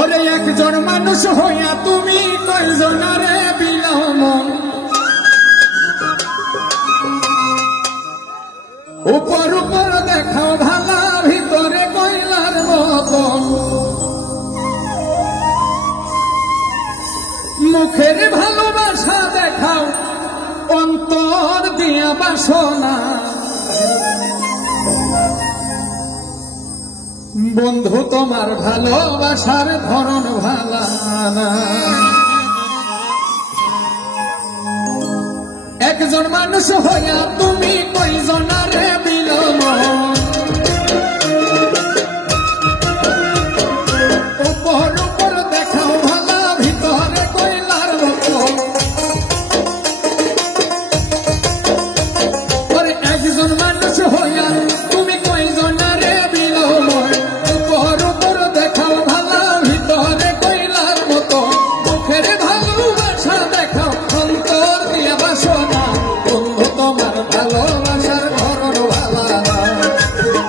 ওরে একজন মানুষ হইয়া তুমি কয়জনারে বিলাও মন, উপর উপর দেখাও ভালা ভিতরে কয়লার মতন, মুখের ভালোবাসা দেখাও অন্তর দিয়া বাসনা। বন্ধু তোমার ভালোবাসার ধরন ভালা না। একজন মানুষ হইয়া তুমি কয়জনারে বিলাও মন, উপর উপর দেখাও ভালা ভিতরে কয়লার মতন, একজন মানুষ হইয়া তুমি কয়জনারে বিলাও মন, উপর উপর দেখাও ভালা ভিতরে কয়লার মতো, মুখের ভালোবাসা দেখাও অন্তর দিয়া বাসনা। বন্ধু তোমার ভালোবাসার ধরন ভালা না,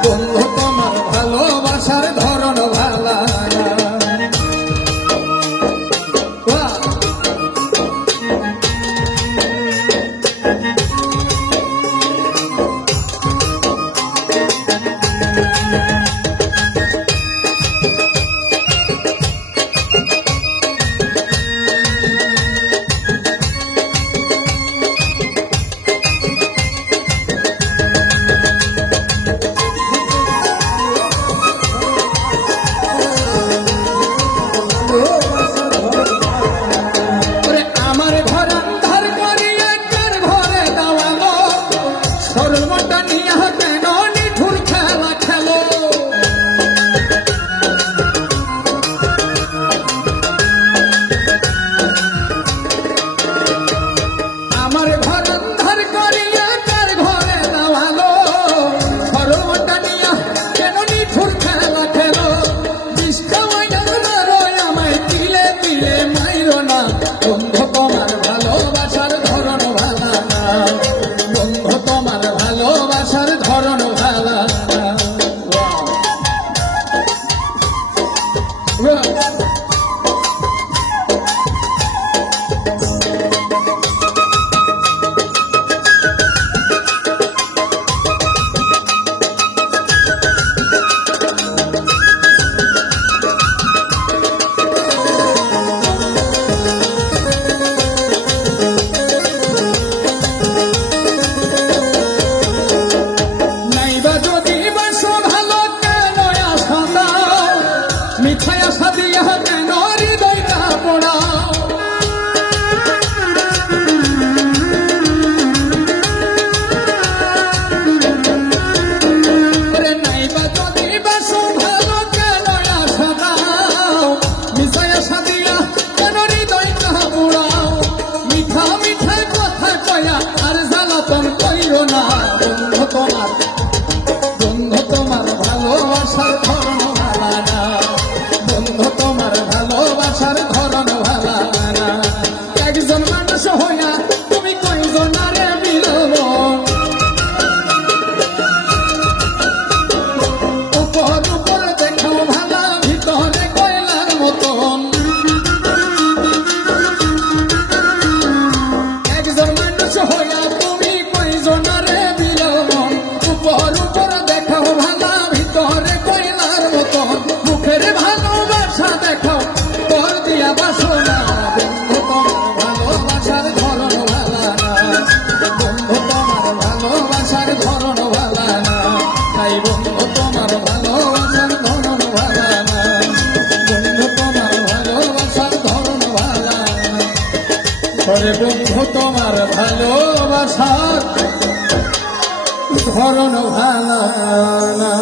বন্ধু তোমার ভালোবাসার ধরন ভালা না। মিঠাই আশা দিয়া কেন হৃদয়টা পোড়াও, নাইবা যদি বাসো ভালো কেন আশা দাও, মিঠাই আশা দিয়া কেন হৃদয়টা পোড়াও, মিঠা মিঠা কথা কয়া আর জ্বালাতন কইরো না। বন্ধু তোমার ভালোবাসার ধরন ভালা না, বন্ধু তোমার ভালোবাসার ধরন ভালা না। একজন মানুষ হইয়া তুমি কয়জনারে বিলাও মন, উপর উপর দেখাও ভালা ভিতরে কয়লার মতন, একজন মানুষ হইয়া তুমি কয়জনারে বিলাও মন, উপর উপর দেখাও ভালা ভিতরে কয়লার মতন, মুখের ভালোবাসা দেখাও পর দিয়া বাসনা। বন্ধু তোমার ভালোবাসার ধরন ভালা না, বন্ধু তোমার ভালোবাসার ধরন ভালা না, তাই বন্ধু তোমার ভালোবাসার ধরন ভালা না, বন্ধু তোমার ভালোবাসার ধরন ভালা না। ওরে বন্ধু তোমার ভালোবাসার ধরন ভালা না।